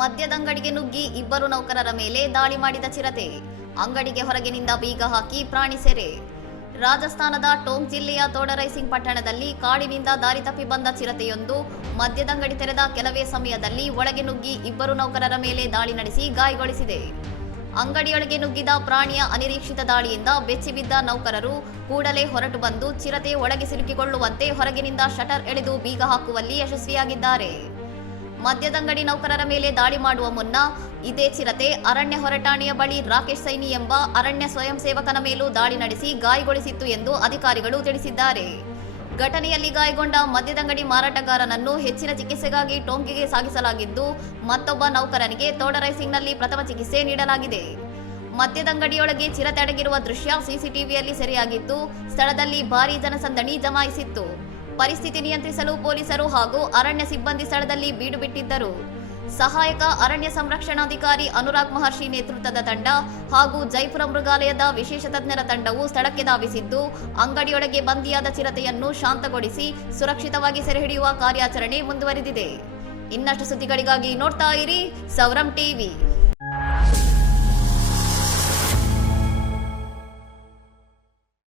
ಮದ್ಯದಂಗಡಿಗೆ ನುಗ್ಗಿ ಇಬ್ಬರು ನೌಕರರ ಮೇಲೆ ದಾಳಿ ಮಾಡಿದ ಚಿರತೆ. ಅಂಗಡಿಗೆ ಹೊರಗಿನಿಂದ ಬೀಗ ಹಾಕಿ ಪ್ರಾಣಿ ಸೆರೆ. ರಾಜಸ್ಥಾನದ ಟೋಂಕ್ ಜಿಲ್ಲೆಯ ತೋಡರೈಸಿಂಗ್ ಪಟ್ಟಣದಲ್ಲಿ ಕಾಡಿನಿಂದ ದಾರಿ ತಪ್ಪಿ ಬಂದ ಚಿರತೆಯೊಂದು ಮದ್ಯದಂಗಡಿ ತೆರೆದ ಕೆಲವೇ ಸಮಯದಲ್ಲಿ ಒಳಗೆ ನುಗ್ಗಿ ಇಬ್ಬರು ನೌಕರರ ಮೇಲೆ ದಾಳಿ ನಡೆಸಿ ಗಾಯಗೊಳಿಸಿದೆ. ಅಂಗಡಿಯೊಳಗೆ ನುಗ್ಗಿದ ಪ್ರಾಣಿಯ ಅನಿರೀಕ್ಷಿತ ದಾಳಿಯಿಂದ ಬೆಚ್ಚಿಬಿದ್ದ ನೌಕರರು ಕೂಡಲೇ ಹೊರಟು ಬಂದು ಚಿರತೆ ಒಳಗೆ ಸಿಲುಕಿಕೊಳ್ಳುವಂತೆ ಹೊರಗಿನಿಂದ ಶಟರ್ ಎಳೆದು ಬೀಗ ಹಾಕುವಲ್ಲಿ ಯಶಸ್ವಿಯಾಗಿದ್ದಾರೆ. ಮದ್ಯದಂಗಡಿ ನೌಕರರ ಮೇಲೆ ದಾಳಿ ಮಾಡುವ ಮುನ್ನ ಇದೇ ಚಿರತೆ ಅರಣ್ಯ ಹೊರಟಾಣೆಯ ಬಳಿ ರಾಕೇಶ್ ಸೈನಿ ಎಂಬ ಅರಣ್ಯ ಸ್ವಯಂ ಸೇವಕನ ಮೇಲೂ ದಾಳಿ ನಡೆಸಿ ಗಾಯಗೊಳಿಸಿತ್ತು ಎಂದು ಅಧಿಕಾರಿಗಳು ತಿಳಿಸಿದ್ದಾರೆ. ಘಟನೆಯಲ್ಲಿ ಗಾಯಗೊಂಡ ಮದ್ಯದಂಗಡಿ ಮಾರಾಟಗಾರನನ್ನು ಹೆಚ್ಚಿನ ಚಿಕಿತ್ಸೆಗಾಗಿ ಟೋಂಕಿಗೆ ಸಾಗಿಸಲಾಗಿದ್ದು, ಮತ್ತೊಬ್ಬ ನೌಕರನಿಗೆ ತೋಡರೈಸಿಂಗ್ನಲ್ಲಿ ಪ್ರಥಮ ಚಿಕಿತ್ಸೆ ನೀಡಲಾಗಿದೆ. ಮದ್ಯದಂಗಡಿಯೊಳಗೆ ಚಿರತೆ ಅಡಗಿರುವ ದೃಶ್ಯ ಸಿಸಿಟಿವಿಯಲ್ಲಿ ಸೆರೆಯಾಗಿದ್ದು, ಸ್ಥಳದಲ್ಲಿ ಭಾರೀ ಜನಸಂದಣಿ ಜಮಾಯಿಸಿತ್ತು. ಪರಿಸ್ಥಿತಿ ನಿಯಂತ್ರಿಸಲು ಪೊಲೀಸರು ಹಾಗೂ ಅರಣ್ಯ ಸಿಬ್ಬಂದಿ ಸ್ಥಳದಲ್ಲಿ ಬೀಡು ಬಿಟ್ಟಿದ್ದರು. ಸಹಾಯಕ ಅರಣ್ಯ ಸಂರಕ್ಷಣಾಧಿಕಾರಿ ಅನುರಾಗ್ ಮಹರ್ಷಿ ನೇತೃತ್ವದ ತಂಡ ಹಾಗೂ ಜೈಪುರ ಮೃಗಾಲಯದ ವಿಶೇಷ ತಜ್ಞರ ತಂಡವು ಸ್ಥಳಕ್ಕೆ ಧಾವಿಸಿದ್ದು, ಅಂಗಡಿಯೊಳಗೆ ಬಂದಿಯಾದ ಚಿರತೆಯನ್ನು ಶಾಂತಗೊಳಿಸಿ ಸುರಕ್ಷಿತವಾಗಿ ಸೆರೆ ಹಿಡಿಯುವ ಕಾರ್ಯಾಚರಣೆ ಮುಂದುವರೆದಿದೆ. ಇನ್ನಷ್ಟು ಸುದ್ದಿಗಳಿಗಾಗಿ ನೋಡ್ತಾ ಇರಿ ಸೌರಂ ಟಿವಿ.